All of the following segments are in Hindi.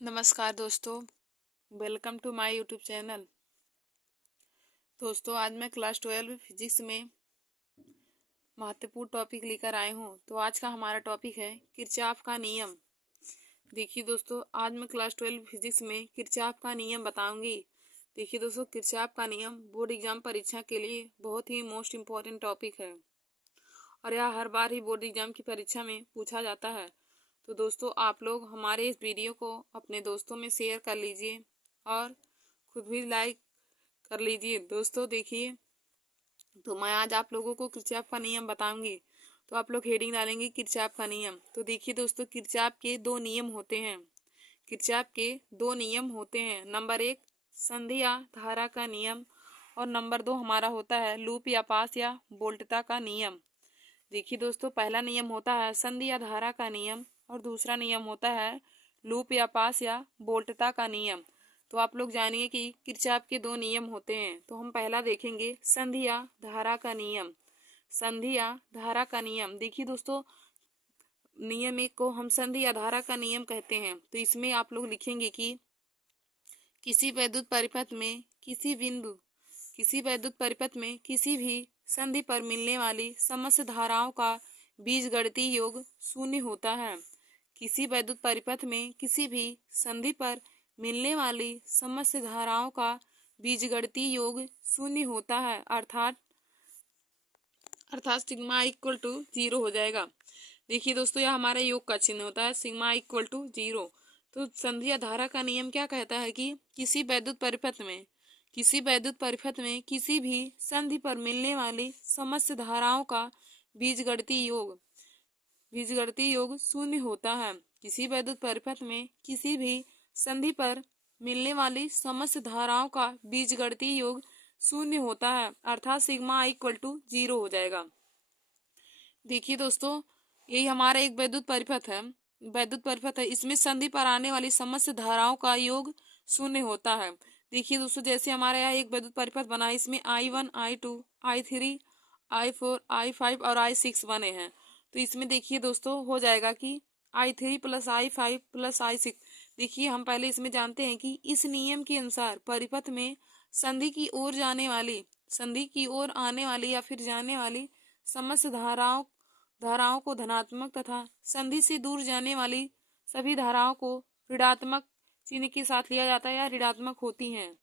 नमस्कार दोस्तों, welcome to my YouTube channel. दोस्तों, आज मैं क्लास 12 फिजिक्स में महत्वपूर्ण टॉपिक लेकर आए हूँ। तो आज का हमारा टॉपिक है किरचॉफ का नियम। देखिए दोस्तों, आज मैं क्लास 12 फिजिक्स में किरचॉफ का नियम बताऊंगी। देखिए दोस्तों, किरचॉफ का नियम बोर्ड एग्जाम परीक्षा के लिए बहुत ही मोस्ट इम्पोर्टेंट टॉपिक है और यह हर बार ही बोर्ड एग्जाम की परीक्षा में पूछा जाता है। तो दोस्तों, आप लोग हमारे इस वीडियो को अपने दोस्तों में शेयर कर लीजिए और खुद भी लाइक कर लीजिए। दोस्तों देखिए, तो मैं आज आप लोगों को किरचॉफ का नियम बताऊंगी। तो आप लोग हेडिंग डालेंगे किरचॉफ का नियम। तो देखिए दोस्तों, किरचॉफ के दो नियम होते हैं। किरचॉफ के दो नियम होते हैं। नंबर 1 संधि या धारा का नियम और नंबर 2 हमारा होता है लूप या पास या वोल्टता का नियम। देखिए दोस्तों, पहला नियम होता है संधि या धारा का नियम और दूसरा नियम होता है लूप या पास या वोल्टता का नियम। तो आप लोग जानिए कि किरचॉफ के दो नियम होते हैं। तो हम पहला देखेंगे संधि या धारा का नियम। संधि या धारा का नियम, देखिए दोस्तों, नियम 1 को हम संधि या धारा का नियम कहते हैं। तो इसमें आप लोग लिखेंगे कि किसी वैद्युत परिपथ में किसी भी संधि पर मिलने वाली समस्त धाराओं का बीजगणितीय योग शून्य होता है। किसी वैद्युत परिपथ में किसी भी संधि पर मिलने वाली समस्त धाराओं का बीजगणितीय योग शून्य होता है, अर्थात सिग्मा इक्वल टू 0 हो जाएगा। देखिए दोस्तों, यह हमारे योग का चिन्ह होता है, सिग्मा इक्वल टू 0। तो संधि या धारा का नियम क्या कहता है कि किसी वैद्युत परिपथ में किसी भी संधि पर मिलने वाली समस्त धाराओं का बीजगणितीय योग शून्य होता है। किसी वैद्युत परिपथ में किसी भी संधि पर मिलने वाली समस्त धाराओं का बीजगणितीय योग शून्य होता है, अर्थात सिग्मा इक्वल टू 0 हो जाएगा। देखिए दोस्तों, यही हमारा एक वैद्युत परिपथ है। इसमें संधि पर आने वाली समस्त धाराओं का योग शून्य होता है। देखिए दोस्तों, जैसे हमारे यहाँ एक वैद्युत परिपथ बना है, इसमें I1, I2, I3, I4, I5 और I6 बने हैं। तो इसमें देखिए दोस्तों, हो जाएगा कि I3 plus I5 plus I6। देखिए, हम पहले इसमें जानते हैं कि इस नियम के अनुसार परिपथ में संधि की ओर आने वाली या फिर जाने वाली समस्त धाराओं को धनात्मक तथा संधि से दूर जाने वाली सभी धाराओं को ऋणात्मक चिन्ह के साथ लिया जाता है या ऋणात्मक होती हैं।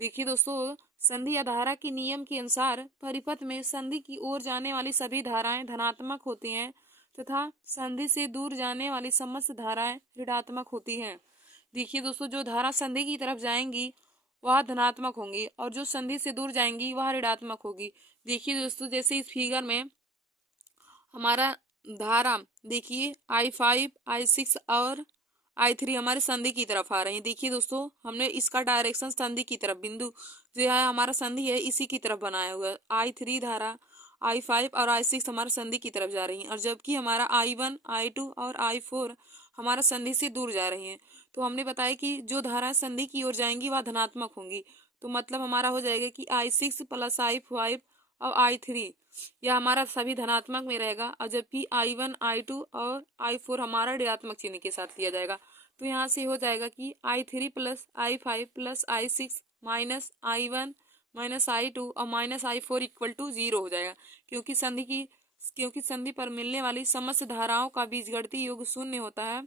देखिए दोस्तों, संधि या धारा के नियम के अनुसार परिपथ में संधि की ओर जाने वाली सभी धाराएं धनात्मक होती हैं तथा संधि से दूर जाने वाली समस्त धाराएं ऋणात्मक होती हैं। देखिए दोस्तों, जो धारा संधि की तरफ जाएंगी वह धनात्मक होंगी और जो संधि से दूर जाएंगी वह ऋणात्मक होगी। देखिए दोस्तों, जैसे इस फिगर में हमारा धारा देखिए I5, I6 और I3 हमारे संधि की तरफ आ रहे हैं। देखिए दोस्तों, हमने इसका डायरेक्शन संधि की तरफ, बिंदु जो है हमारा संधि है इसी की तरफ बनाया हुआ है। I3 धारा, I5 और I6 हमारा संधि की तरफ जा रही हैं और जबकि हमारा I1, I2 और I4 हमारा संधि से दूर जा रही हैं। तो हमने बताया कि जो धारा संधि की ओर जाएंगी वह धनात्मक होंगी। तो मतलब हमारा हो जाएगा कि I6 प्लस I5 और I3 यह हमारा सभी धनात्मक में रहेगा और जबकि I1, I2 और I4 हमारा ऋणात्मक चिन्ह के साथ लिया जाएगा। तो यहाँ से हो जाएगा कि I3 plus I5 plus I6 minus I1 minus I2 और माइनस I4 इक्वल टू 0 हो जाएगा, क्योंकि संधि पर मिलने वाली समस्त धाराओं का बीजगणितीय योग शून्य होता है।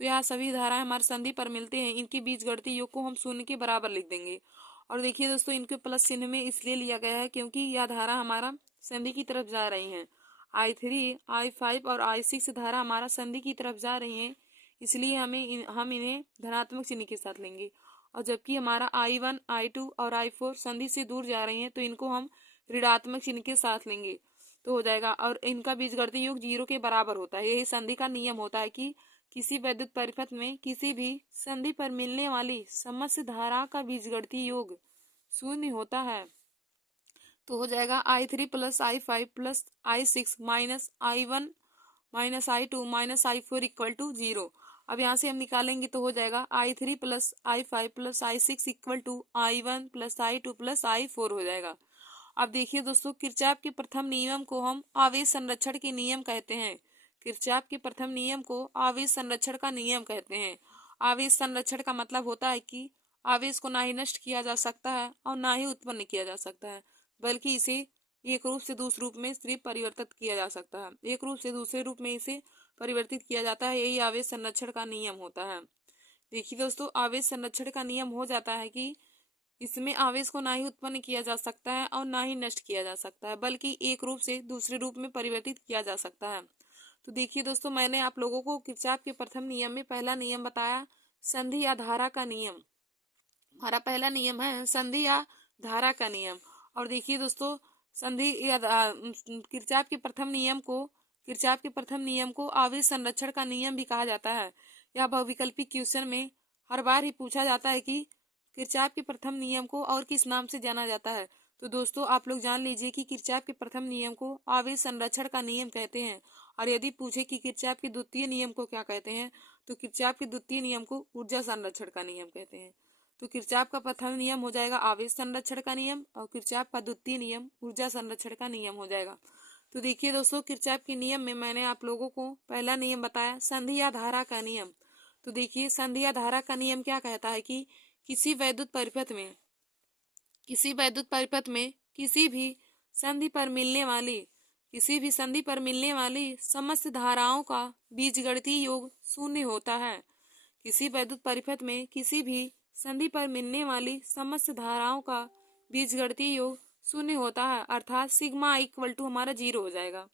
तो यहाँ सभी धाराएं हमारे संधि पर मिलते हैं, इनके बीजगणितीय योग को हम शून्य के बराबर लिख देंगे। और देखिए दोस्तों, इनके प्लस चिन्ह में इसलिए लिया गया है क्योंकि यह धारा हमारा संधि की तरफ जा रही हैं। I3, I5 और I6 धारा हमारा संधि की तरफ जा रही हैं, इसलिए हम इन्हें धनात्मक चिन्ह के साथ लेंगे। और जबकि हमारा I1, I2 और I4 संधि से दूर जा रही हैं, तो इनको हम ऋणात्मक चिन्ह के साथ लेंगे। तो हो जाएगा और इनका बीजगणितीय योग 0 के बराबर होता है। यही संधि का नियम होता है कि किसी वैद्युत परिपथ में किसी भी संधि पर मिलने वाली समस्त धारा का बीजगणितीय योग शून्य होता है। तो हो जाएगा I3 plus I5 plus I6 minus I1 minus I2 minus I4 equal to 0। अब यहाँ से हम निकालेंगे तो हो जाएगा I3 plus I5 plus I6 equal to I1 plus I2 plus I4 हो जाएगा। अब देखिए दोस्तों, किरचॉफ के प्रथम नियम को हम आवेश संरक्षण के नियम कहते हैं। किरचॉफ के प्रथम नियम को आवेश संरक्षण का नियम कहते हैं। आवेश संरक्षण का मतलब होता है कि आवेश को ना ही नष्ट किया जा सकता है और ना ही उत्पन्न किया जा सकता है, बल्कि इसे एक रूप से दूसरे रूप में सिर्फ परिवर्तित किया जा सकता है। एक रूप से दूसरे रूप में इसे परिवर्तित किया जाता है, यही आवेश संरक्षण का नियम होता है। देखिए दोस्तों, आवेश संरक्षण का नियम हो जाता है कि इसमें आवेश को ना ही उत्पन्न किया जा सकता है और ना ही नष्ट किया जा सकता है, बल्कि एक रूप से दूसरे रूप में परिवर्तित किया जा सकता है। तो देखिए दोस्तों, मैंने आप लोगों को किरचॉफ के प्रथम नियम में पहला नियम बताया, संधि या धारा का नियम। हमारा पहला नियम है संधि या धारा का नियम। और देखिए दोस्तों, संधि या किरचॉफ के प्रथम नियम को आवेश संरक्षण का नियम भी कहा जाता है। यह बहुविकल्पी क्वेश्चन में हर बार ही पूछा जाता है कि किरचॉफ के प्रथम नियम को और किस नाम से जाना जाता है। तो दोस्तों, आप लोग जान लीजिए कि किरचॉफ के प्रथम नियम को आवेश संरक्षण का नियम कहते हैं। और यदि पूछे कि किरचॉफ के द्वितीय नियम को क्या कहते हैं, तो किरचॉफ के द्वितीय नियम को ऊर्जा संरक्षण का नियम कहते हैं। तो किरचॉफ का प्रथम नियम हो जाएगा आवेश संरक्षण का नियम और किरचॉफ का द्वितीय नियम ऊर्जा संरक्षण का नियम हो जाएगा। तो देखिए दोस्तों, किरचॉफ के नियम में मैंने आप लोगों को पहला नियम बताया संधि या धारा का नियम। तो देखिए, संधि या धारा का नियम क्या कहता है कि किसी वैद्युत परिपथ में किसी भी संधि पर मिलने वाली समस्त धाराओं का बीजगणितीय योग शून्य होता है। किसी वैद्युत परिपथ में किसी भी संधि पर मिलने वाली समस्त धाराओं का बीजगणितीय योग शून्य होता है, अर्थात सिग्मा आई इक्वल टू हमारा 0 हो जाएगा।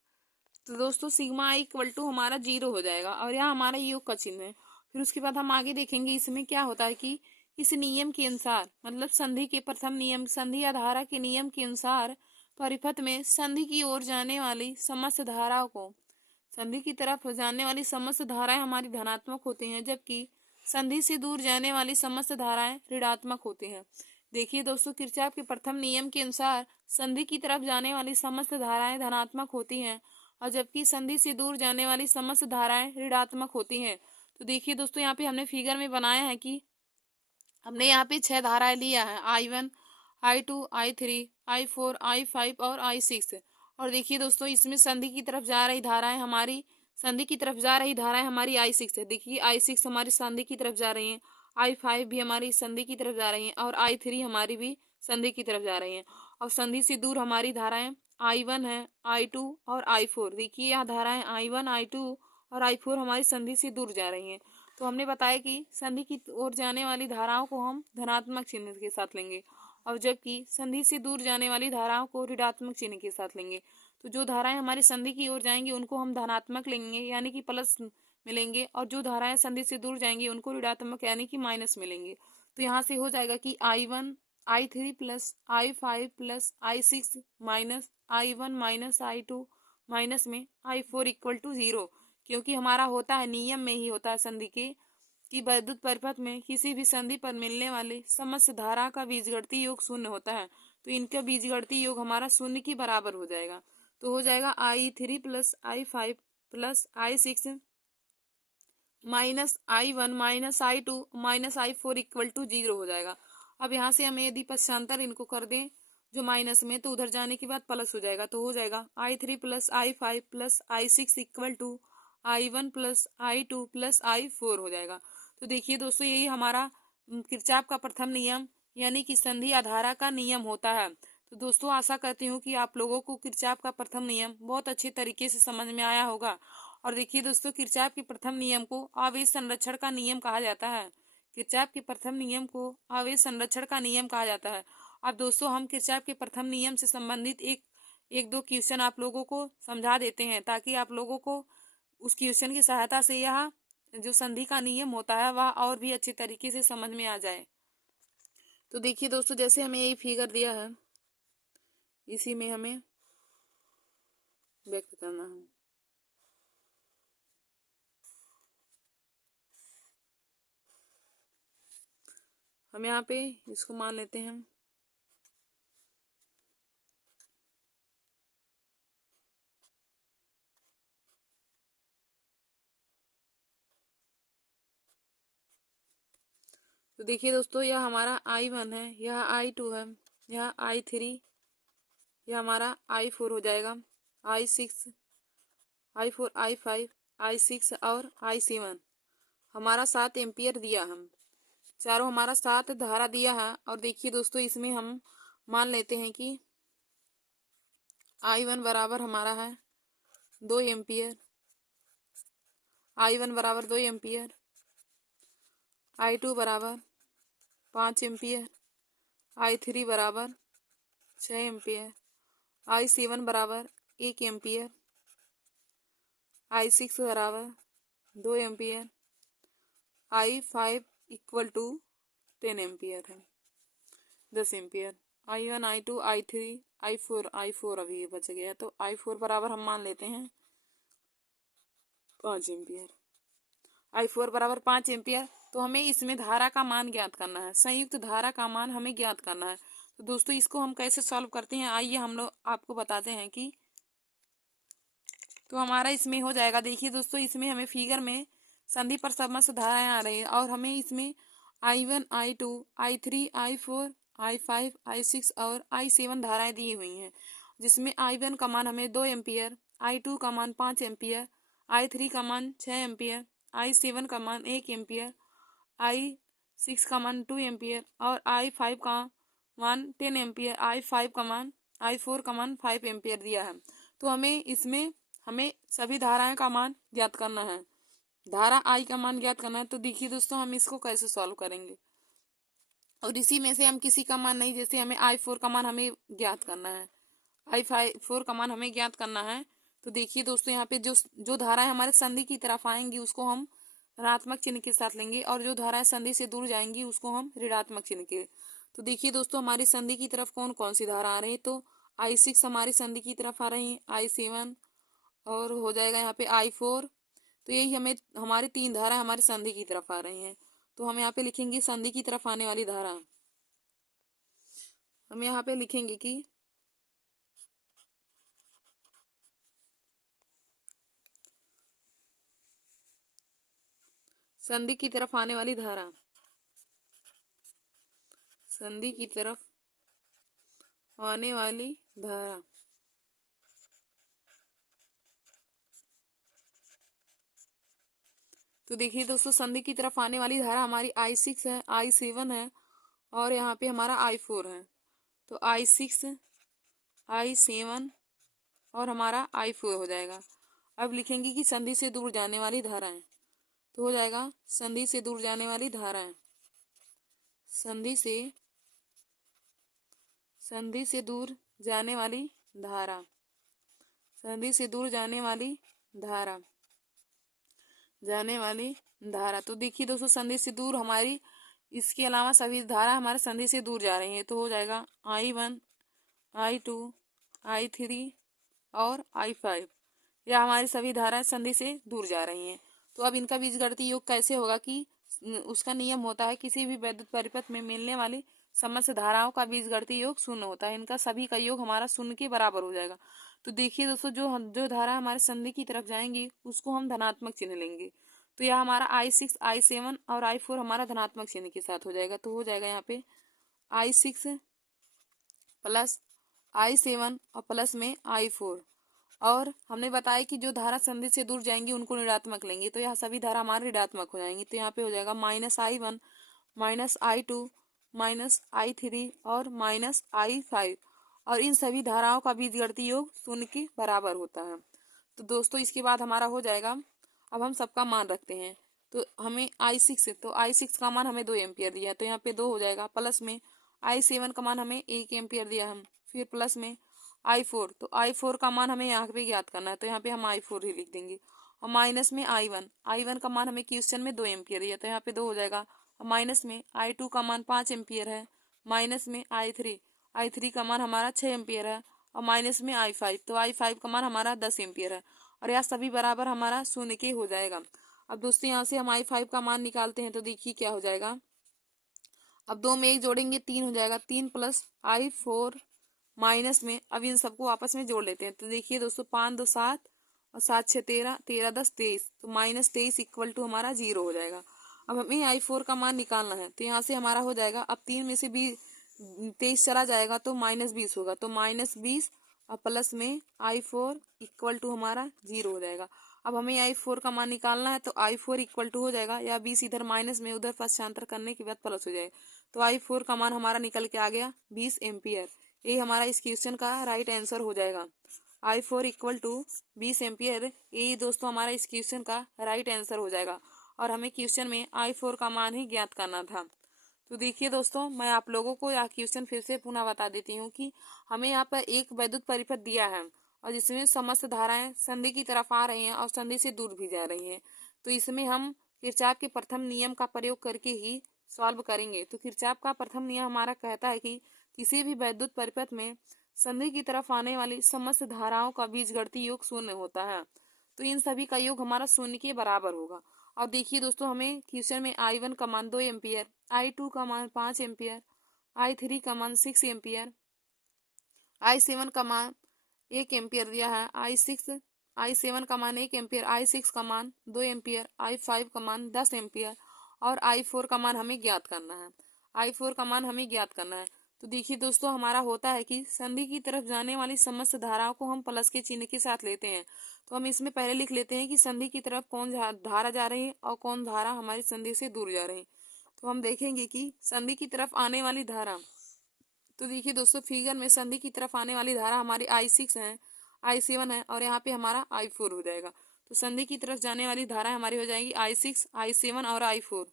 तो दोस्तों, सिग्मा आई इक्वल टू हमारा 0 हो जाएगा और यहाँ हमारा योग का चिन्ह है। फिर उसके बाद हम आगे देखेंगे इसमें क्या होता है कि इस नियम के अनुसार, मतलब संधि के प्रथम नियम, संधि या धारा के नियम के अनुसार परिपथ में संधि की ओर जाने वाली समस्त धाराओं को, संधि की तरफ जाने वाली समस्त धाराएं हमारी धनात्मक होती हैं, जबकि संधि से दूर जाने वाली समस्त धाराएं ऋणात्मक होती हैं। देखिए दोस्तों, किरचॉफ के प्रथम नियम के अनुसार संधि की तरफ जाने वाली समस्त धाराएं धनात्मक होती हैं और जबकि संधि से दूर जाने वाली समस्त धाराएं ऋणात्मक होती हैं। तो देखिए दोस्तों, यहाँ पे हमने फिगर में बनाया है कि हमने यहाँ पे 6 धाराएं लिया है, I1, I2, I3, I4, I5 और I6। और देखिए दोस्तों, इसमें संधि की तरफ जा रही धाराएं हमारी I6 है। देखिए I6 हमारी संधि की तरफ जा रही है, I5 भी हमारी संधि की तरफ जा रही है और I3 हमारी भी संधि की तरफ जा रही है। और संधि से दूर हमारी धाराएं I1 है, I2 और I4। देखिए यह धाराएं I1, I2 और I4 हमारी संधि से दूर जा रही हैं। तो हमने बताया कि संधि की ओर जाने वाली धाराओं को हम धनात्मक चिन्ह के साथ लेंगे और जबकि संधि से दूर जाने वाली धाराओं को ऋणात्मक चिन्ह के साथ लेंगे। तो जो धाराएं हमारी संधि की ओर जाएंगी उनको हम धनात्मक लेंगे, यानी कि प्लस मिलेंगे, और जो धाराएं संधि से दूर जाएंगी उनको ऋणात्मक यानी कि माइनस मिलेंगे। तो यहाँ से हो जाएगा कि I1 I3 plus I5 plus I6 minus I1 minus I2 minus में I4 इक्वल टू 0, क्योंकि हमारा होता है, नियम में ही होता है संधि के कि वैद्युत परिपथ में किसी भी संधि पर मिलने वाले समस्त धारा का बीजगणितीय योग शून्य होता है। तो इनका बीजगणितीय योग हमारा शून्य के बराबर हो जाएगा। तो हो जाएगा I3 plus I5 plus I6 minus I1 minus I2 minus I4 equal to 0 हो जाएगा। अब यहाँ से हमें यदि पक्षांतर इनको कर दें जो माइनस में, तो उधर जाने के बाद प्लस हो जाएगा। तो हो जाएगा I3 plus I5 plus I6 equal to I1 plus I2 plus I4 हो जाएगा। तो देखिए दोस्तों, यही हमारा किरचॉफ का प्रथम नियम यानी कि संधि या धारा का नियम होता है। तो दोस्तों, आशा करती हूँ कि आप लोगों को किरचॉफ का प्रथम नियम बहुत अच्छे तरीके से समझ में आया होगा। और देखिए दोस्तों, किरचॉफ के प्रथम नियम को आवेश संरक्षण का नियम कहा जाता है। किरचॉफ के प्रथम नियम को आवेश संरक्षण का नियम कहा जाता है। अब दोस्तों, हम किरचॉफ के प्रथम नियम से संबंधित एक दो क्वेश्चन आप लोगों को समझा देते हैं, ताकि आप लोगों को उस क्वेश्चन की सहायता से यह जो संधि का नियम होता है वह और भी अच्छे तरीके से समझ में आ जाए। तो देखिए दोस्तों, जैसे हमें यही फिगर दिया है, इसी में हमें व्यक्त करना है। हम यहाँ पे इसको मान लेते हैं तो देखिए दोस्तों, यह हमारा I1 है, यह I2 है, यह I3, यह हमारा I4 हो जाएगा, I6, I4, I5, I6 और I7। हमारा 7 एम्पियर दिया हम, चारों हमारा 7 धारा दिया है। और देखिए दोस्तों इसमें हम मान लेते हैं कि I1 बराबर हमारा है 2 एम्पियर, I1 बराबर 2 एम्पियर, I2 बराबर 5 एम्पियर, I3 बराबर 6 एम्पियर, I7 बराबर 1 एम्पियर, I6 बराबर 2 ampere, I5 equal to 10 ampere है, 10 ampere. I1 I2 I3 I4 अभी ये बच गया, तो I4 बराबर हम मान लेते हैं 5 एम्पियर। I4 बराबर 5 एम्पियर। तो हमें इसमें धारा का मान ज्ञात करना है, संयुक्त धारा का मान हमें ज्ञात करना है। तो दोस्तों इसको हम कैसे सॉल्व करते हैं, आइए हम लोग आपको बताते हैं कि तो हमारा इसमें हो जाएगा। देखिए दोस्तों इसमें हमें फिगर में संधि पर समस्त धाराएं आ रही है और हमें इसमें I1 I2 I3 I4 I5 I6 और I7 धाराएं दी हुई हैं, जिसमें I1 का मान हमें 2 एम्पियर, I2 का मान 5 एम्पियर, I3 का मान 6 एम्पियर, I7 का मान 1 एम्पियर, I6 का मान 2 एम्पियर और I5 का मान 10 एम्पियर, I4 का मान 5 एम्पियर दिया है। तो हमें सभी धाराएं का मान ज्ञात करना है, धारा I का मान ज्ञात करना है। तो देखिए दोस्तों हम इसको कैसे सॉल्व करेंगे, और इसी में से हम किसी का मान नहीं, जैसे हमें I4 का मान हमें ज्ञात करना है, I4 का मान हमें ज्ञात करना है। तो देखिए दोस्तों यहाँ पे जो धाराएं हमारे संधि की तरफ आएंगी उसको हम ऋणात्मक चिन्ह के साथ लेंगे, और जो धाराएं संधि से दूर जाएंगी उसको हम ऋणात्मक चिन्ह के। तो देखिए दोस्तों हमारी संधि की तरफ कौन कौन सी धारा आ रही है, तो I6 हमारी संधि की तरफ आ रही है, I7 और हो जाएगा यहाँ पे I4। तो यही हमारी 3 धारा हमारे संधि की तरफ आ रही हैं। तो हम यहाँ पे लिखेंगे संधि की तरफ आने वाली धारा, हम यहाँ पे लिखेंगे कि संधि की तरफ आने वाली धारा, संधि की तरफ आने वाली धारा। तो देखिए दोस्तों संधि की तरफ आने वाली धारा हमारी I6 है, I7 है और यहाँ पे हमारा I4 है। तो I6 I7 और हमारा I4 हो जाएगा। अब लिखेंगे कि संधि से दूर जाने वाली धाराएं, तो हो जाएगा संधि से दूर जाने वाली धाराएं, संधि से दूर जाने वाली धारा, संधि से दूर जाने वाली धारा, तो देखिए दोस्तों संधि से दूर हमारी, इसके अलावा सभी धारा हमारे संधि से दूर जा रही है। तो हो जाएगा I1 I2 I3 और I5, यह हमारी सभी धाराएं संधि से दूर जा रही हैं। तो अब इनका बीजगणितीय योग कैसे होगा कि उसका नियम होता है किसी भी वैद्युत परिपथ में मिलने वाली समस्त धाराओं का बीजगणितीय योग शून्य होता है, इनका सभी का योग हमारा शून्य के बराबर हो जाएगा। तो देखिए दोस्तों जो धारा हमारे संधि की तरफ जाएंगी उसको हम धनात्मक चिन्ह लेंगे। तो यह हमारा I6 I7 और I4 हमारा धनात्मक चिन्ह के साथ हो जाएगा। तो हो जाएगा यहाँ पे I6 प्लस I7 और प्लस में I4, और हमने बताया कि जो धारा संधि से दूर जाएंगी उनको ऋणात्मक लेंगे, तो यह सभी धारा हमारे ऋणात्मक हो जाएंगी। तो यहाँ पे हो जाएगा -I1 -I2 -I3 और -I5, और इन सभी धाराओं का बीजगणितीय योग शून्य के बराबर होता है। तो दोस्तों इसके बाद हमारा हो जाएगा, अब हम सबका मान रखते हैं। तो हमें I6 का मान हमें 2 एम्पियर दिया है, तो यहाँ पे 2 हो जाएगा। प्लस में I7 का मान हमें 1 एम्पियर दिया है, फिर प्लस में I4, तो I4 का मान हमें यहाँ पे ज्ञात करना है, तो यहाँ पे हम I4 ही लिख देंगे। और माइनस में I1 का मान हमें क्वेश्चन में 2 एम्पियर दिया, तो यहाँ पे 2 हो जाएगा। और माइनस में I2 का मान 5 एम्पियर है, माइनस में I3 का मान हमारा 6 एम्पियर है, और माइनस में I5, तो I5 का मान हमारा 10 एम्पियर है, और यह सभी बराबर हमारा शून्य के हो जाएगा। अब दोस्तों यहाँ से हम I5 का मान निकालते हैं, तो देखिए क्या हो जाएगा। अब 2 में 1 जोड़ेंगे 3 हो जाएगा, 3 प्लस I4 माइनस में, अब इन सबको आपस में जोड़ लेते हैं। तो देखिए दोस्तों 5 2 7 और 7 6 13, 13 10 23, तो -23 इक्वल टू हमारा 0 हो जाएगा। अब हमें I4 का मान निकालना है, तो यहाँ से हमारा हो जाएगा, अब 3 में से 23 चला जाएगा तो -20 होगा, तो -20 और प्लस में I4 इक्वल टू हमारा 0 हो जाएगा। अब हमें I4 का मान निकालना है, तो I4 इक्वल टू हो जाएगा, या 20 इधर माइनस में उधर पक्षांतर करने के बाद प्लस हो जाएगा, तो I4 का मान हमारा निकल के आ गया 20 एम्पियर। यही हमारा इस क्वेश्चन का राइट आंसर हो जाएगा। I4 इक्वल टू 20 एम्पियर, यही दोस्तों हमारा इस क्वेश्चन का राइट आंसर हो जाएगा। और हमें क्वेश्चन में I4 का मान ही ज्ञात करना था। तो देखिए दोस्तों, मैं आप लोगों को यह क्वेश्चन फिर से पुनः बता देती हूँ कि हमें यहाँ पर एक वैद्युत परिपथ दिया है और जिसमें समस्त धाराएं संधि की तरफ आ रही हैं और संधि से दूर भी जा रही हैं। तो इसमें हम किरचॉफ के प्रथम नियम का प्रयोग करके ही सॉल्व करेंगे। तो किरचॉफ का प्रथम नियम हमारा कहता है कि किसी भी वैद्युत परिपथ में संधि की तरफ आने वाली समस्त धाराओं का बीजगणितीय योग शून्य होता है। तो इन सभी का योग हमारा शून्य के बराबर होगा। अब देखिए दोस्तों, हमें क्वेश्चन में I1 का मान 2 एम्पियर, I2 का मान 5 एम्पियर, I3 का मान 6 एम्पियर, I7 का मान 1 एम्पियर दिया है, I7 का मान 1 एम्पियर, I6 का मान 2 एम्पियर, I5 का मान 10 एम्पियर और I4 का मान हमें ज्ञात करना है। I4 का मान हमें ज्ञात करना है। तो देखिए दोस्तों, हमारा होता है कि संधि की तरफ जाने वाली समस्त धाराओं को हम प्लस के चिन्ह के साथ लेते हैं। तो हम इसमें पहले लिख लेते हैं कि संधि की तरफ कौन धारा जा रही है और कौन धारा हमारी संधि से दूर जा रही है। तो हम देखेंगे कि संधि की तरफ आने वाली धारा, तो देखिए दोस्तों, फिगर में संधि की तरफ आने वाली धारा हमारी I6 है, I7 है और यहाँ पे हमारा I4 हो जाएगा। तो संधि की तरफ जाने वाली धारा हमारी हो जाएगी I6, I7 और I4।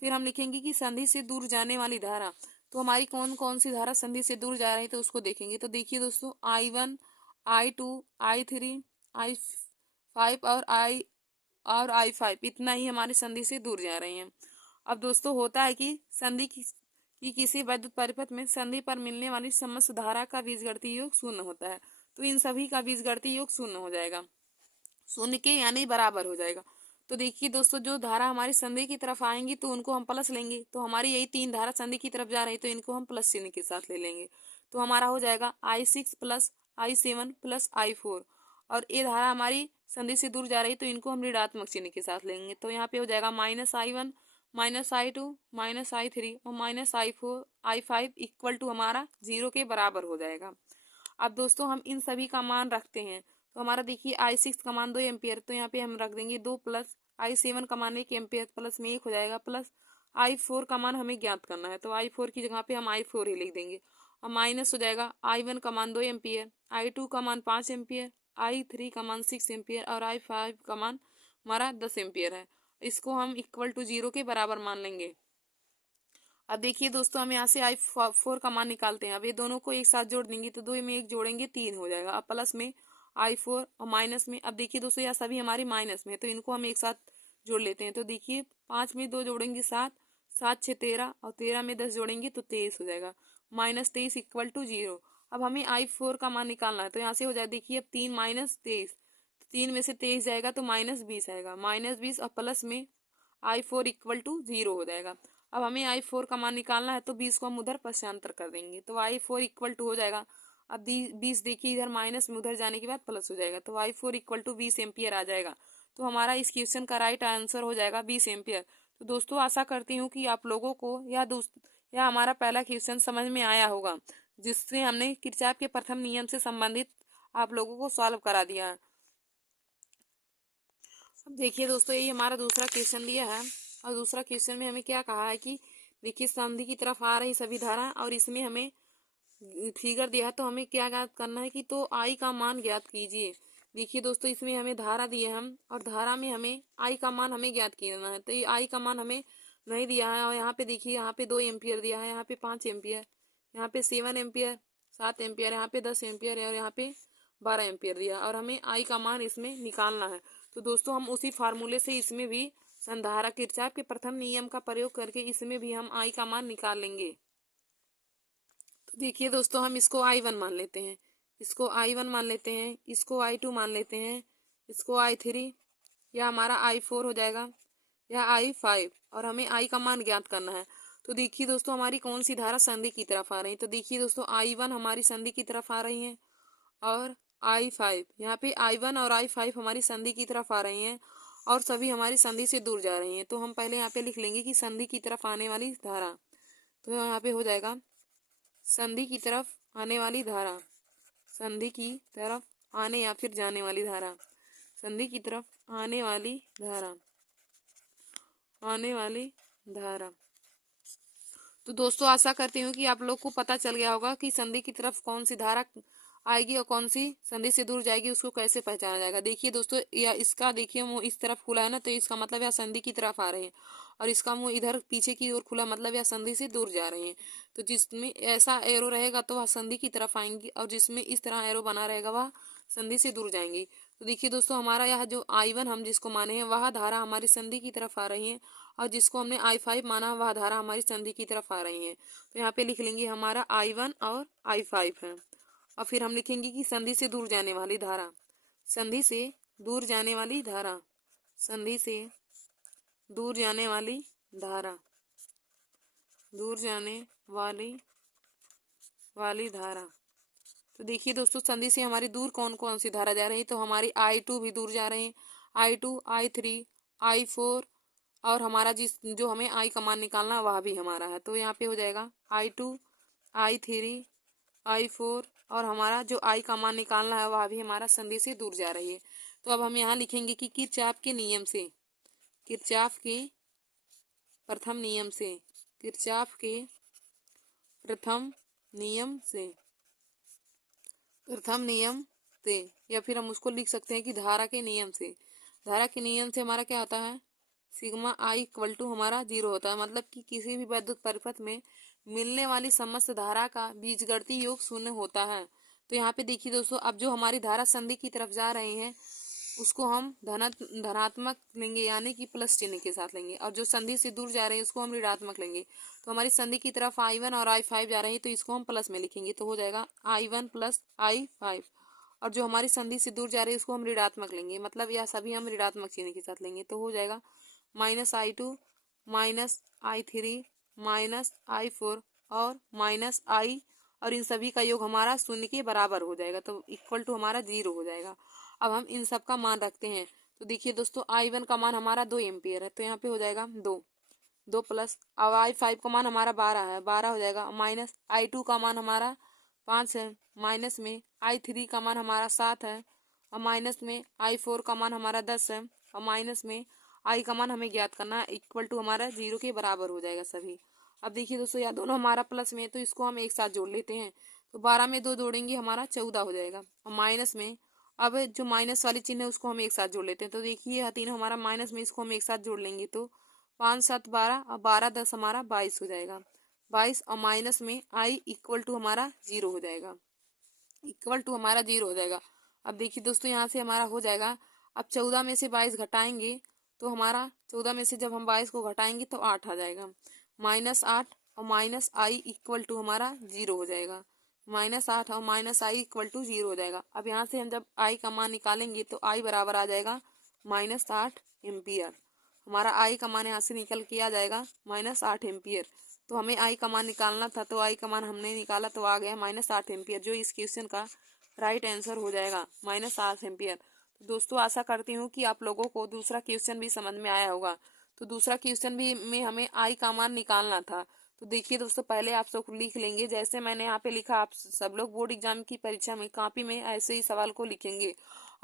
फिर हम लिखेंगे कि संधि से दूर जाने वाली धारा, तो हमारी कौन कौन सी धारा संधि से दूर जा रही है, तो उसको देखेंगे। तो देखिए दोस्तों, I1, I2, I3, I5 और I5 इतना ही हमारी संधि से दूर जा रही हैं। अब दोस्तों, होता है कि संधि की किसी वैद्युत परिपथ में संधि पर मिलने वाली समस्त धारा का बीजगणितीय योग शून्य होता है। तो इन सभी का बीजगणितीय योग शून्य हो जाएगा, शून्य के यानी बराबर हो जाएगा। तो देखिए दोस्तों, जो धारा हमारी संधि की तरफ आएंगी तो उनको हम प्लस लेंगे। तो हमारी यही 3 धारा संधि की तरफ जा रही, तो इनको हम प्लस चिन्ह के साथ ले लेंगे। तो हमारा हो जाएगा I6 plus I7 plus I4। और ये धारा हमारी संधि से दूर जा रही, तो इनको हम ऋणात्मक चिन्ह के साथ लेंगे। तो यहाँ पे हो जाएगा -I1, -I2, -I3 और -I4, I5 इक्वल टू हमारा 0 के बराबर हो जाएगा। अब दोस्तों, हम इन सभी का मान रखते हैं। तो हमारा देखिए I6 का मान 2 एम्पियर, तो यहाँ पे हम रख देंगे 2 प्लस I7 का मान 1 एम्पियर प्लस में 1 हो जाएगा, प्लस I4 का मान हमें ज्ञात करना है। तो I4 की जगह पे हम I4 ही लिख देंगे और माइनस हो जाएगा I1 का मान 2 एम्पियर, I2 का मान 5 एम्पियर, I3 का मान 6 एम्पियर और I5 का मान हमारा 10 एम्पियर है। इसको हम इक्वल टू 0 के बराबर मान लेंगे। अब देखिए दोस्तों, हम यहाँ से I4 का मान निकालते हैं। अब ये दोनों को एक साथ जोड़ देंगे, तो 2 में 1 जोड़ेंगे 3 हो जाएगा। अब प्लस में I4 और माइनस में, अब देखिए दोस्तों, यह सभी हमारी माइनस में, तो इनको हम एक साथ जोड़ लेते हैं। तो देखिए 5 में 2 जोड़ेंगे 7, 7 6 13 और 13 में 10 जोड़ेंगे तो 23 हो जाएगा। -23 इक्वल टू 0। अब हमें I4 का मान निकालना है, तो यहाँ से हो जाए, देखिए अब 3 - 23, 3 में से 23 जाएगा तो -20 आएगा, -20 और प्लस में I4 इक्वल टू 0 हो जाएगा। अब हमें I4 का मान निकालना है, तो 20 को हम उधर पक्षांतर कर देंगे, तो I4 इक्वल टू हो जाएगा। अब 20 देखिए इधर माइनस में उधर जाने के बाद प्लस हो जाएगा, तो I4 इक्वल टू 20 एम्पियर आ जाएगा। तो हमारा इस क्वेश्चन का राइट आंसर हो जाएगा 20 एम्पियर। तो दोस्तों, आशा करती हूँ कि आप लोगों को यह हमारा पहला क्वेश्चन समझ में आया होगा, जिससे हमने किरचॉफ के प्रथम नियम से संबंधित आप लोगों को सॉल्व करा दिया है। अब देखिए दोस्तों, यही हमारा दूसरा क्वेश्चन दिया है और दूसरा क्वेश्चन में हमें क्या कहा है कि देखिए संधि की तरफ आ रही सभी धारा और इसमें हमें फिगर दिया है, तो हमें क्या ज्ञात करना है कि तो I का मान ज्ञात कीजिए। देखिए दोस्तों, इसमें हमें धारा दिए हम और धारा में हमें I का मान हमें ज्ञात करना है। तो ये I का मान हमें नहीं दिया है और यहाँ पे देखिए, यहाँ पे 2 एम्पियर दिया है, यहाँ पे 5 एम्पियर, यहाँ पे 7 एम्पियर, 7 एम्पियर, यहाँ पे 10 एम्पियर है और यहाँ पे 12 एम्पियर दिया और हमें I का मान इसमें निकालना है। तो दोस्तों, हम उसी फार्मूले से इसमें भी संधारा किरचॉफ के प्रथम नियम का प्रयोग करके इसमें भी हम I का मान निकाल लेंगे। तो देखिए दोस्तों, हम इसको I1 मान लेते हैं, इसको I1 मान लेते हैं, इसको I2 मान लेते हैं, इसको I3, यह हमारा I4 हो जाएगा, यह I5 और हमें I का मान ज्ञात करना है। तो देखिए दोस्तों, हमारी कौन सी धारा संधि की तरफ आ रही है। तो देखिए दोस्तों, I1 हमारी संधि की तरफ आ रही है और I5, यहाँ पे I1 और I5 हमारी संधि की तरफ आ रही हैं और सभी हमारी संधि से दूर जा रही हैं। तो हम पहले यहाँ पे लिख लेंगे कि संधि की तरफ आने वाली धारा, तो यहाँ पे हो जाएगा संधि की तरफ आने वाली धारा, संधि की तरफ आने या फिर जाने वाली धारा। संधि की तरफ आने वाली धारा, आने वाली धारा। तो दोस्तों आशा करती हूँ कि आप लोग को पता चल गया होगा कि संधि की तरफ कौन सी धारा आएगी और कौन सी संधि से दूर जाएगी, उसको कैसे पहचाना जाएगा। देखिए दोस्तों, या इसका देखिए मुंह इस तरफ खुला है ना, तो इसका मतलब यह संधि की तरफ आ रहे हैं, और इसका मुंह इधर पीछे की ओर खुला, मतलब यह संधि से दूर जा रहे हैं। तो जिसमें ऐसा एरो रहेगा तो वह संधि की तरफ आएंगी, और जिसमें इस तरह एरो बना रहेगा वह संधि से दूर जाएंगी। तो देखिए दोस्तों, हमारा यह जो I1 हम जिसको माने हैं वह धारा हमारी संधि की तरफ आ रही है, और जिसको हमने I5 माना वह धारा हमारी संधि की तरफ आ रही है। तो यहाँ पे लिख लेंगे हमारा I1 और I5 है। और फिर हम लिखेंगे कि संधि से दूर जाने वाली धारा, संधि से दूर जाने वाली धारा, संधि से दूर जाने वाली धारा, दूर जाने वाली वाली धारा। तो देखिए दोस्तों, संधि से हमारी दूर कौन कौन सी धारा जा रही है, तो हमारी I2 भी दूर जा रहे हैं, I2, I3, I4, और हमारा जो हमें I का मान निकालना वह भी हमारा है। तो यहाँ पे हो जाएगा I2, I3, I4, और हमारा जो I का मान निकालना है वह भी हमारा संधि से दूर जा रही है। तो अब हम यहाँ लिखेंगे कि किरचॉफ के नियम से, किरचॉफ के प्रथम नियम से, किरचॉफ के प्रथम नियम से, प्रथम नियम से, या फिर हम उसको लिख सकते हैं कि धारा के नियम से। धारा के नियम से हमारा क्या आता है, सिग्मा आई इक्वल टू हमारा 0 होता है, मतलब कि किसी भी वैद्युत परिपथ में मिलने वाली समस्त धारा का बीजगणितीय योग शून्य होता है। तो यहाँ पे देखिए दोस्तों, अब जो हमारी धारा संधि की तरफ जा रही है उसको हम धनात्मक लेंगे, यानी कि प्लस चिन्ह के साथ लेंगे, और जो संधि से दूर जा रहे हैं उसको हम ऋणात्मक लेंगे। तो हमारी संधि की तरफ I1 और I5 जा रही है, तो इसको हम प्लस में लिखेंगे, तो हो जाएगा I1 प्लस I5। और जो हमारी संधि से दूर जा रही है उसको हम ऋणात्मक लेंगे, मतलब यह सभी हम ऋणात्मक चिन्ह के साथ लेंगे, तो हो जाएगा -I2 -I3 -I4 और -I, और इन सभी का योग हमारा शून्य के बराबर हो जाएगा, तो इक्वल टू हमारा 0 हो जाएगा। अब हम इन सब का मान रखते हैं, तो देखिए दोस्तों, I1 का मान हमारा 2 एम्पियर है, तो यहाँ पे हो जाएगा 2 प्लस, अब I5 का मान हमारा 12 है, 12 हो जाएगा, माइनस I2 का मान हमारा 5 है, माइनस में I3 का मान हमारा 7 है, और माइनस में I4 का मान हमारा 10 है, और माइनस में I का मान हमें ज्ञात करना है, इक्वल टू हमारा 0 के बराबर हो जाएगा सभी। अब देखिए दोस्तों, यह दोनों हमारा प्लस में है, तो इसको हम एक साथ जोड़ लेते हैं, तो 12 में 2 जोड़ेंगे हमारा 14 हो जाएगा, और माइनस में अब जो माइनस वाली चिन्ह है उसको हम एक साथ जोड़ लेते हैं, तो देखिए यह तीनों हमारा माइनस में, इसको हम एक साथ जोड़ लेंगे, तो 5 7 12 और 12 10 हमारा 22 हो जाएगा, 22, और माइनस में I इक्वल टू हमारा 0 हो जाएगा, इक्वल टू हमारा 0 हो जाएगा। अब देखिए दोस्तों, यहाँ से हमारा हो जाएगा, अब 14 में से 22 घटाएंगे तो हमारा 14 में से जब हम 22 को घटाएंगे तो 8 आ जाएगा, -8 और माइनस I इक्वल टू हमारा 0 हो जाएगा, -8 और माइनस I इक्वल टू 0 हो जाएगा। अब यहाँ से हम जब I का मान निकालेंगे तो I बराबर आ जाएगा -8 एम्पियर, हमारा I का मान यहाँ से निकल के आ जाएगा -8 एम्पियर। तो हमें I का मान निकालना था, तो I का मान हमने निकाला तो आ गया -8 एम्पियर, जो इस क्वेश्चन का राइट आंसर हो जाएगा -8 एम्पियर। तो दोस्तों आशा करती हूँ कि आप लोगों को दूसरा क्वेश्चन भी समझ में आया होगा। तो दूसरा क्वेश्चन भी में हमें I का मान निकालना था। तो देखिए दोस्तों, पहले आप सब लिख लेंगे, जैसे मैंने यहाँ पे लिखा, आप सब लोग बोर्ड एग्जाम की परीक्षा में कॉपी में ऐसे ही सवाल को लिखेंगे,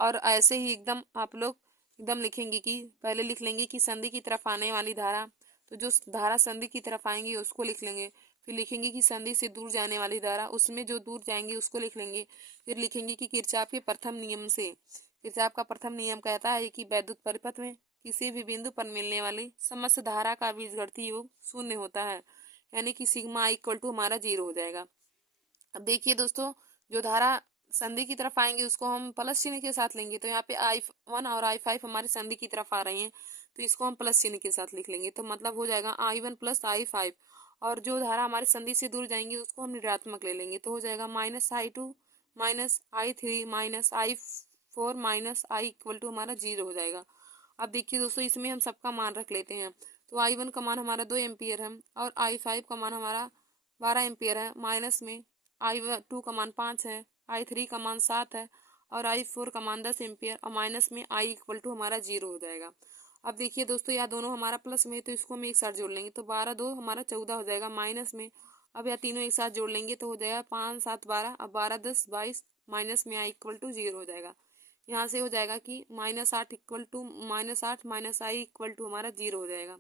और ऐसे ही एकदम आप लोग एकदम लिखेंगे कि पहले लिख लेंगे कि संधि की तरफ आने वाली धारा, तो जो धारा संधि की तरफ आएंगी उसको लिख लेंगे, फिर लिखेंगे कि संधि से दूर जाने वाली धारा, उसमें जो दूर जाएंगे उसको लिख लेंगे, फिर लिखेंगे कि किरचॉफ के प्रथम नियम से, किरचॉफ का प्रथम नियम कहता है कि वैद्युत परिपथ में किसी भी बिंदु पर मिलने वाली समस्त धारा का बीजगणितीय योग शून्य होता है, यानी कि सिग्मा इक्वल टू हमारा 0 हो जाएगा। अब देखिए दोस्तों, जो धारा संधि की तरफ आएंगे उसको हम प्लस चिन्ह के साथ लेंगे, तो यहाँ पे I1 और I5 हमारी संधि की तरफ आ रही हैं, तो इसको हम प्लस चिन्ह के साथ लिख लेंगे, तो मतलब हो जाएगा I1 प्लस I5, और जो धारा हमारी संधि से दूर जाएंगी उसको हम ऋणात्मक ले लेंगे, तो हो जाएगा -I2 -I3 -I4 -I equal to हमारा 0 हो जाएगा। अब देखिए दोस्तों, इसमें हम सबका मान रख लेते हैं, तो I1 का मान हमारा 2 एम्पियर है, और I5 का मान हमारा 12 एम्पियर है, माइनस में I2 का मान 5 है, I3 का मान 7 है, और I4 का मान 10 एम्पियर, और माइनस में I इक्वल टू हमारा 0 हो जाएगा। अब देखिए दोस्तों, यह दोनों हमारा प्लस में, तो इसको हम एक साथ जोड़ लेंगे, तो 12 2 हमारा 14 हो जाएगा, माइनस में अब यह तीनों एक साथ जोड़ लेंगे तो हो जाएगा 5 7 12, अब 12 10 22, माइनस में I इक्वल टू 0 हो जाएगा। यहाँ से हो जाएगा कि -8 equal to -8 minus I equal to हमारा 0 हो जाएगा।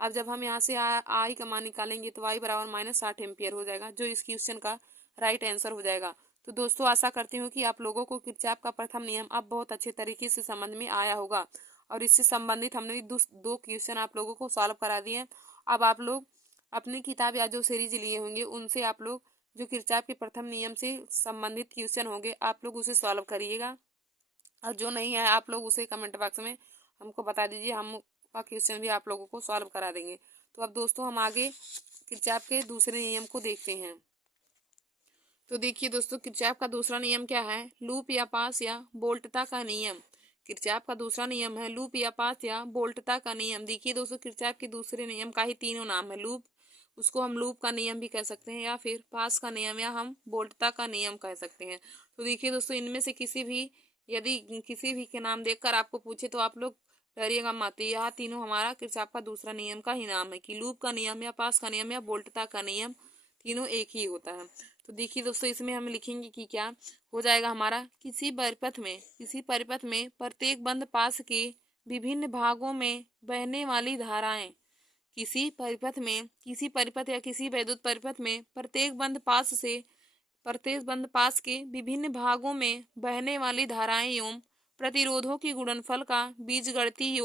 अब जब हम यहाँ से आई का मान निकालेंगे तो आई बराबर -8 एम्पियर हो जाएगा, जो इस क्वेश्चन का राइट आंसर हो जाएगा। तो दोस्तों आशा करती हूँ कि आप लोगों को किरचॉफ का प्रथम नियम अब बहुत अच्छे तरीके से समझ में आया होगा, और इससे संबंधित हमने दो क्वेश्चन आप लोगों को सॉल्व करा दिए हैं। अब आप लोग अपनी किताब या जो सीरीज लिए होंगे उनसे आप लोग जो किरचॉफ के प्रथम नियम से संबंधित क्वेश्चन होंगे आप लोग उसे सॉल्व करिएगा, और जो नहीं है आप लोग उसे कमेंट बॉक्स में हमको बता दीजिए, हम का क्वेश्चन भी आप लोगों को सॉल्व करा देंगे। तो अब दोस्तों हम आगे किरचॉफ के दूसरे नियम को देखते हैं। तो देखिए दोस्तों, किरचॉफ का दूसरा नियम क्या है? लूप या पास या वोल्टता का नियम। किरचॉफ का दूसरा नियम है लूप या पास या वोल्टता का नियम। देखिए दोस्तों, किरचॉफ के दूसरे नियम का ही तीनों नाम है। लूप, उसको हम लूप का नियम भी कह सकते हैं, या फिर पास का नियम, या हम वोल्टता का नियम कह सकते हैं। तो देखिए दोस्तों, इनमें से किसी भी यदि किसी भी के नाम देखकर आपको पूछे तो आप लोग डरिएगा मत। यह तीनों हमारा किरचॉफ का दूसरा नियम का ही नाम है कि लूप का नियम या पास का नियम या वोल्टता का नियम, तीनों एक ही होता है। तो देखिए दोस्तों, इसमें हम लिखेंगे कि क्या हो जाएगा हमारा, किसी परिपथ में प्रत्येक बंद पास के विभिन्न भागों में बहने वाली धाराएं। किसी परिपथ या किसी वैद्युत परिपथ में प्रत्येक बंद पास के विभिन्न भागों में बहने वाली धाराएं एवं प्रतिरोधों के गुणनफल का बीजगणितीय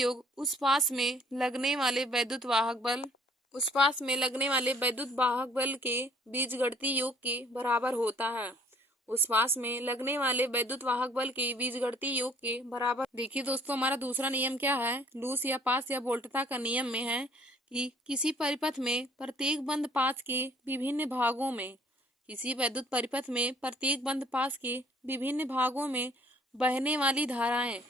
योग उस पास में लगने वाले वैद्युत वाहक बल के बीजगणितीय योग के बराबर होता है। उस पास में लगने वाले वैद्युत वाहक बल के बीजगणितीय योग के बराबर। देखिए दोस्तों, हमारा दूसरा नियम क्या है? लूप या पास या वोल्टता का नियम में है कि किसी परिपथ में प्रत्येक बंद पास के विभिन्न भागों में किसी वैद्युत परिपथ में प्रत्येक बंद पास के विभिन्न भागों में बहने वाली धाराएं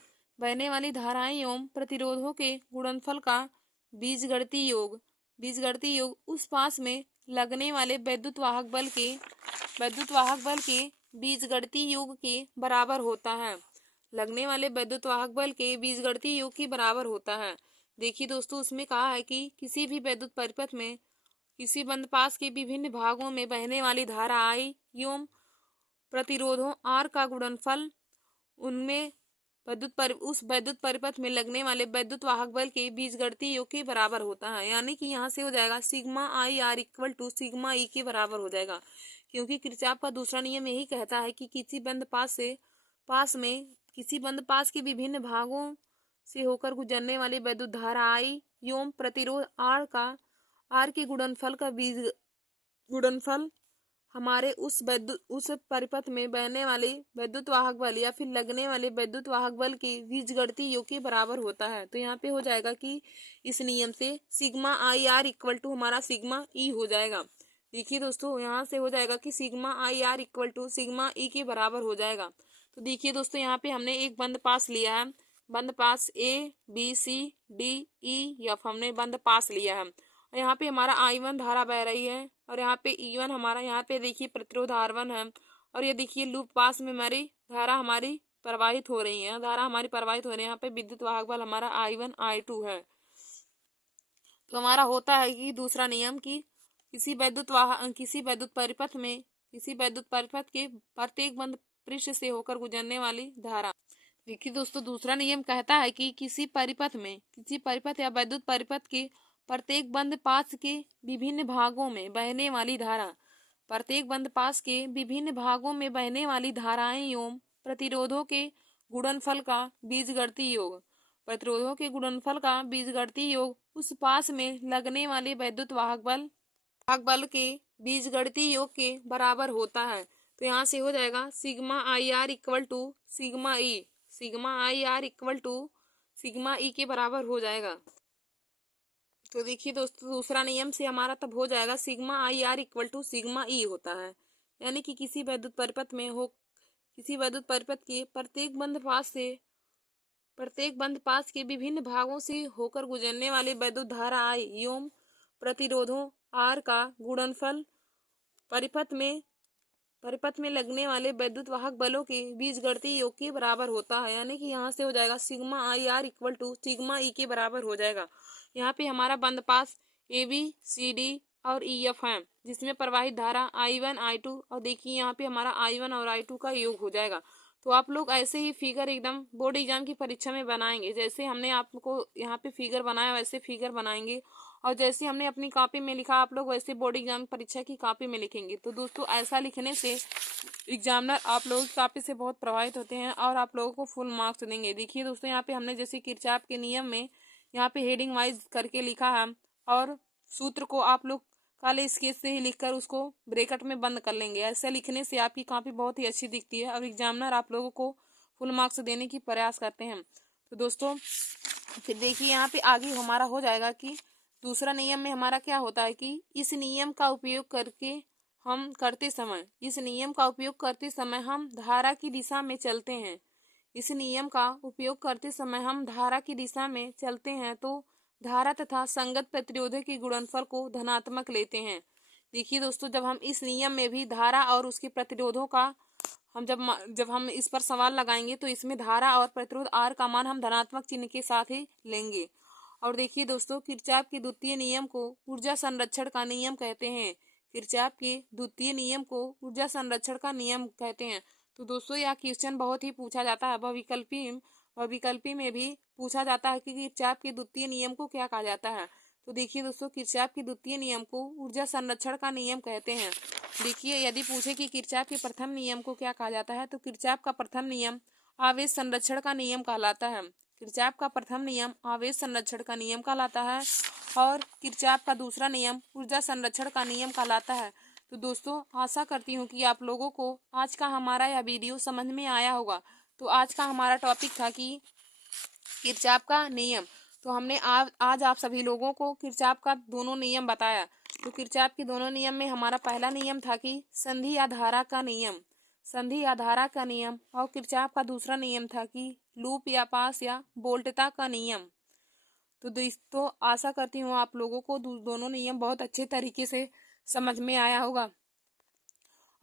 एवं प्रतिरोधों के गुणनफल का बीजगणितीय योग उस पास में लगने वाले वैद्युत वाहक बल के बीजगणितीय योग के बराबर होता है। लगने वाले वैद्युत वाहक बल के बीजगणितीय योग के बराबर होता है। देखिए दोस्तों, उसमें कहा है कि किसी भी वैद्युत परिपथ में किसी बंद पास के विभिन्न भागों में बहने वाली धारा आई एवं प्रतिरोधों आर का गुणनफल उनमें उस वैद्युत परिपथ में लगने वाले वैद्युत वाहक बल के बीजगणितीय योग के बराबर होता है। यानी कि यहाँ से हो जाएगा sigma I R equal to sigma E के बराबर हो जाएगा, क्योंकि किरचॉफ का दूसरा नियम यही कहता है कि किसी बंद पास के विभिन्न भागों से होकर गुजरने वाली वैद्युत धारा आई एवं प्रतिरोध आर के गुणनफल हमारे उस परिपथ में बहने वाले वैद्युत वाहक बल या फिर लगने वाले वैद्युत वाहक बल के बीजगणितीय योग के बराबर होता है। तो यहाँ पे हो जाएगा कि इस नियम से sigma I R equal to हमारा सिग्मा ई हो जाएगा। देखिए दोस्तों, यहाँ से हो जाएगा कि sigma I R equal to sigma E के बराबर हो जाएगा। तो देखिए दोस्तों, यहाँ पे हमने एक बंद पास लिया है, बंद पास A B C D E F हमने बंद पास लिया है। यहाँ पे हमारा I1 धारा बह रही है, और यहाँ पे E1 हमारा, यहाँ पे देखिए प्रतिरोध R1 है, और ये देखिए लूप पास में हमारी धारा हमारी प्रवाहित हो रही है, यहाँ पे विद्युत वाहक बल हमारा I1 I2 है। तो हमारा होता है कि दूसरा नियम की किसी वैद्युत परिपथ के प्रत्येक बंद पृष्ठ से होकर गुजरने वाली धारा। देखिए दोस्तों, दूसरा नियम कहता है कि किसी परिपथ या वैद्युत परिपथ के प्रत्येक बंद पास के विभिन्न भागों में बहने वाली धाराएं एवं प्रतिरोधों के गुणनफल का बीजगणितीय योग उस पास में लगने वाले वैद्युत वाहक बल के बीजगणितीय योग के बराबर होता है। तो यहाँ से हो जाएगा sigma I R equal to sigma E के बराबर हो जाएगा। तो देखिए दोस्तों, दूसरा नियम से हमारा तब हो जाएगा sigma I R equal to sigma E होता है। यानी कि किसी वैद्युत परिपथ के प्रत्येक बंद पास के विभिन्न भागों से होकर गुजरने वाली वैद्युत धारा आई एवं प्रतिरोधों आर का गुणनफल परिपथ में लगने वाले वैद्युत वाहक बलों के बीजगणितीय योग के बराबर होता है। यानी कि यहाँ से हो जाएगा sigma I R equal to sigma E के बराबर हो जाएगा। यहाँ पे हमारा बंद पास ए बी सी डी और EF है, जिसमें प्रवाहित धारा I1 I2 और देखिए यहाँ पे हमारा I1 और I2 का योग हो जाएगा। तो आप लोग ऐसे ही फिगर एकदम बोर्ड एग्जाम की परीक्षा में बनाएंगे, जैसे हमने आपको यहाँ पे फिगर बनाया वैसे फिगर बनाएंगे, और जैसे हमने अपनी कॉपी में लिखा आप लोग वैसे बोर्ड एग्जाम परीक्षा की कॉपी में लिखेंगे। तो दोस्तों ऐसा लिखने से एग्जामिनर आप लोगों की कॉपी से बहुत प्रभावित होते हैं और आप लोगों को फुल मार्क्स देंगे। देखिए दोस्तों यहाँ पे हमने जैसे किरचॉफ के नियम में यहाँ पे हेडिंग वाइज करके लिखा है, और सूत्र को आप लोग काले स्केच से ही लिखकर उसको ब्रैकेट में बंद कर लेंगे। ऐसा लिखने से आपकी कॉपी बहुत ही अच्छी दिखती है और एग्जामिनर आप लोगों को फुल मार्क्स देने की प्रयास करते हैं। तो दोस्तों फिर देखिए यहाँ पे आगे हमारा हो जाएगा कि दूसरा नियम में हमारा क्या होता है कि इस नियम का उपयोग करते समय हम धारा की दिशा में चलते हैं। इस नियम का उपयोग करते समय हम धारा की दिशा में चलते हैं तो धारा तथा संगत प्रतिरोधक के गुणनफल को धनात्मक लेते हैं। देखिए दोस्तों जब हम इस नियम में भी धारा और उसके प्रतिरोधों का जब हम इस पर सवाल लगाएंगे तो इसमें धारा और प्रतिरोध R का मान हम धनात्मक चिन्ह के साथ ही लेंगे। और देखिए दोस्तों किरचॉफ के द्वितीय नियम को ऊर्जा संरक्षण का नियम कहते हैं। किरचॉफ के द्वितीय नियम को ऊर्जा संरक्षण का नियम कहते हैं। तो दोस्तों यह क्वेश्चन बहुत ही पूछा जाता है, बहुविकल्पी में भी पूछा जाता है कि किरचॉफ के द्वितीय नियम को क्या कहा जाता है। तो देखिए दोस्तों किरचॉफ के द्वितीय नियम को ऊर्जा संरक्षण का नियम कहते हैं। देखिए यदि पूछे कि किरचॉफ के प्रथम नियम को क्या कहा जाता है तो किरचॉफ का प्रथम नियम आवेश संरक्षण का नियम कहलाता है। किरचॉफ का प्रथम नियम आवेश संरक्षण का नियम कहलाता है और किरचॉफ का दूसरा नियम ऊर्जा संरक्षण का नियम कहलाता है। तो दोस्तों आशा करती हूँ कि आप लोगों को आज का हमारा यह वीडियो समझ में आया होगा। तो आज का हमारा टॉपिक था कि किरचॉफ का नियम। तो हमने आज आप सभी लोगों को किरचॉफ का दोनों नियम बताया। तो किरचॉफ के दोनों नियम में हमारा पहला नियम था कि संधि या धारा का नियम, और किरचॉफ का दूसरा नियम था कि लूप या पास या वोल्टता का नियम। तो दोस्तों आशा करती हूँ आप लोगों को दोनों नियम बहुत अच्छे तरीके से समझ में आया होगा,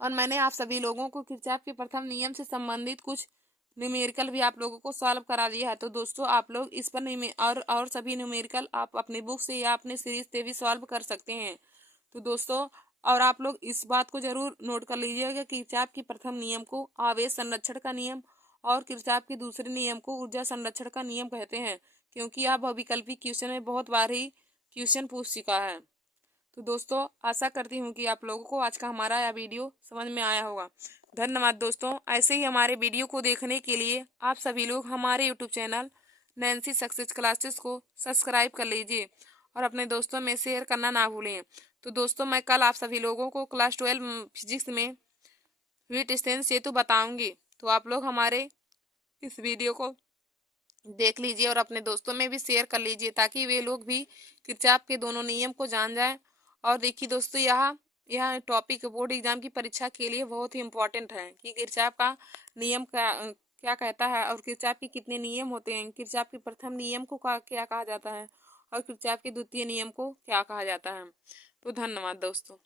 और मैंने आप सभी लोगों को किरचॉफ के प्रथम नियम से संबंधित कुछ न्यूमेरिकल भी आप लोगों को सॉल्व करा दिया है। तो दोस्तों आप लोग इस पर और सभी न्यूमेरिकल आप अपनी बुक से या अपने सीरीज से भी सॉल्व कर सकते हैं। तो दोस्तों और आप लोग इस बात को जरूर नोट कर लीजिएगा कि किरचॉफ के प्रथम नियम को आवेश संरक्षण का नियम और किरचॉफ के दूसरे नियम को ऊर्जा संरक्षण का नियम कहते हैं, क्योंकि यह बहुविकल्पी क्वेश्चन में बहुत बार ही क्वेश्चन पूछ चुका है। तो दोस्तों आशा करती हूँ कि आप लोगों को आज का हमारा यह वीडियो समझ में आया होगा। धन्यवाद दोस्तों। ऐसे ही हमारे वीडियो को देखने के लिए आप सभी लोग हमारे YouTube channel Nancy success classes को सब्सक्राइब कर लीजिए और अपने दोस्तों में शेयर करना ना भूलें। तो दोस्तों मैं कल आप सभी लोगों को क्लास 12 फिजिक्स में व्हीटस्टीन सेतु बताऊंगी। तो आप लोग हमारे इस वीडियो को देख लीजिए और अपने दोस्तों में भी शेयर कर लीजिए ताकि वे लोग भी किरचॉफ के दोनों नियम को जान जाएं। और देखिए दोस्तों यह टॉपिक बोर्ड एग्जाम की परीक्षा के लिए बहुत ही इम्पोर्टेंट है कि किरचॉफ का नियम क्या कहता है और किरचॉफ के कितने नियम होते हैं, किरचॉफ के प्रथम नियम को क्या कहा जाता है और किरचॉफ के द्वितीय नियम को क्या कहा जाता है। तो धन्यवाद दोस्तों।